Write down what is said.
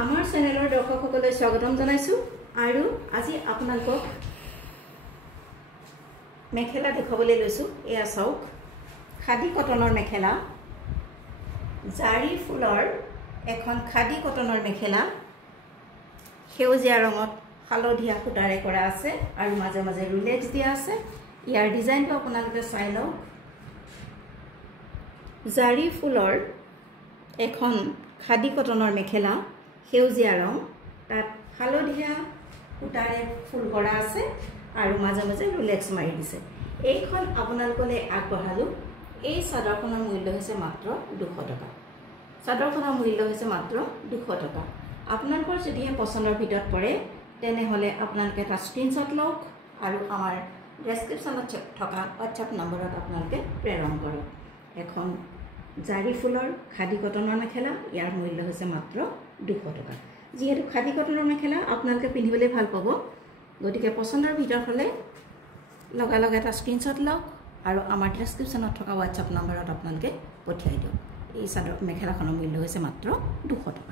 আমাৰ চেনেলৰ দৰ্শকসকলক স্বাগতম জনাইছো আৰু আজি আপোনালোকক মেখেলা দেখাবলৈ লৈছো। এয়া চাওক, খাদী কটনৰ মেখেলা, জাৰি ফুলৰ এখন খাদী কটনৰ মেখেলা, সেউজীয়া ৰঙত হালধীয়া সূতাৰে কৰা আছে আৰু মাজে মাজে ৰিলেক্স দিয়া আছে। ইয়াৰ ডিজাইনটো আপোনালোকে চাই লওক। জাৰি ফুলৰ এখন খাদী কটনৰ মেখেলা, সেউজীয়া ৰং, তাত হালধীয়া সূতাৰে ফুল কৰা আছে আৰু মাজে মাজে ৰিলেক্স মাৰি দিছে। এইখন আপোনালোকলৈ আগবঢ়ালো। এই চাদৰখনৰ মূল্য হৈছে মাত্ৰ 200 টকা। চাদৰখনৰ মূল্য হৈছে মাত্ৰ 200 টকা। আপোনালোকৰ যদিহে পচন্দৰ ভিতৰত পৰে তেনেহ'লে আপোনালোকে এটা স্ক্ৰীনশ্বট লওক আৰু আমাৰ ডেছক্ৰিপশ্যনত থকা হোৱাটছআপ নম্বৰত আপোনালোকে প্ৰেৰণ কৰক। এখন জাৰি ফুলৰ খাদী কটনৰ মেখেলা, ইয়াৰ মূল্য হৈছে মাত্ৰ 200 টকা। যিহেতু খাদী কটনৰ মেখেলা আপোনালোকে পিন্ধিবলৈ ভাল পাব, গতিকে পচন্দৰ ভিতৰত হ'লে লগালগ এটা স্ক্ৰীনশ্বট লওক আৰু আমাৰ ডেছক্ৰিপশ্যনত থকা হোৱাটছআপ নম্বৰত আপোনালোকে পঠিয়াই দিয়ক। এই চাদৰ মেখেলাখনৰ মূল্য হৈছে মাত্ৰ 200 টকা।